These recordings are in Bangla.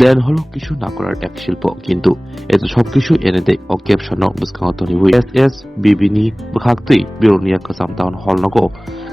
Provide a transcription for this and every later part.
দেন হলো কিছু না করার এক শিল্প, কিন্তু এত সবকিছু এনে দেয় অকেপশন buskangatoni hui SS bibini bhaktui bironiya kasam taun holnogo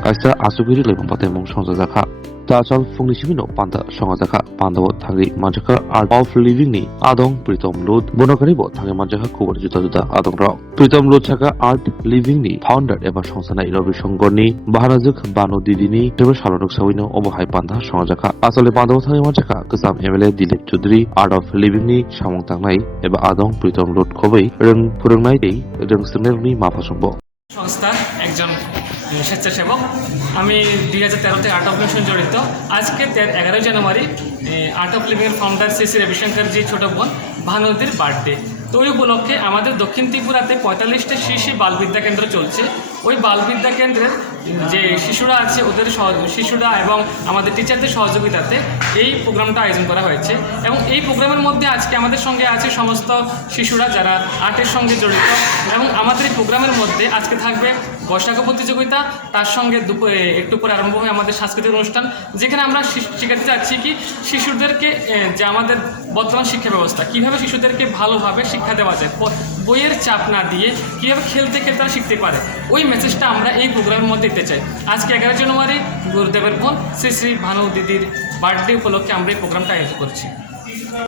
kaisa asugiri lebong patay mong songjaka Tachal fungni sibino panda songajaka pandabo thagi manjaka art of living ni adong pritom lod bonokari bo thagi manjaka kubor juta juta adong ro pritom lod chaka art living ni founder eba songsana Ravi Shankar ni bahanajuk bano didini tebe salonok sawino obohai panda songajaka asole pandabo thagi manjaka kasam MLA Dilip Chaudhary art of living ni samong tangnai eba adong pritom lod khobei reng phurangnai dei reng sengnerni mapasombo সংস্থার একজন স্বেচ্ছাসেবক। আমি 2013 আর্ট অফ লিভিং জড়িত। আজকে 11 জানুয়ারি আর্ট অফ লিভিং এর ফাউন্ডার শ্রী রবি শঙ্কর জি ছোট বোন ভানুদির বার্থডে। তো ওই উপলক্ষে আমাদের দক্ষিণ ত্রিপুরাতে 45টা শ্রী বাল বিদ্যা কেন্দ্র চলছে। ওই বাল বিদ্যা কেন্দ্রের যে শিশুরা আছে ওদের শিশুরা এবং আমাদের টিচারদের সহযোগিতাতে এই প্রোগ্রামটা আয়োজন করা হয়েছে। এবং এই প্রোগ্রামের মধ্যে আজকে আমাদের সঙ্গে আছে সমস্ত শিশুরা যারা আর্টের সঙ্গে জড়িত। এবং আমাদের এই প্রোগ্রামের মধ্যে আজকে থাকবে বৈশাখ প্রতিযোগিতা, তার সঙ্গে একটু পরে আরম্ভ হয় আমাদের সাংস্কৃতিক অনুষ্ঠান, যেখানে আমরা শেখাতে চাচ্ছি কি শিশুদেরকে যে আমাদের বর্তমান শিক্ষা ব্যবস্থা কীভাবে শিশুদেরকে ভালোভাবে শিক্ষা দেওয়া যায়, বইয়ের চাপ না দিয়ে কীভাবে খেলতে খেলতে তারা শিখতে পারে, ওই মেসেজটা আমরা এই প্রোগ্রামের মধ্যে দিতে চাই। আজকে 11 জানুয়ারি গুরুদেবের বোন শ্রী শ্রী ভানু দিদির বার্থডে উপলক্ষে আমরা এই প্রোগ্রামটা আয়োজন করছি।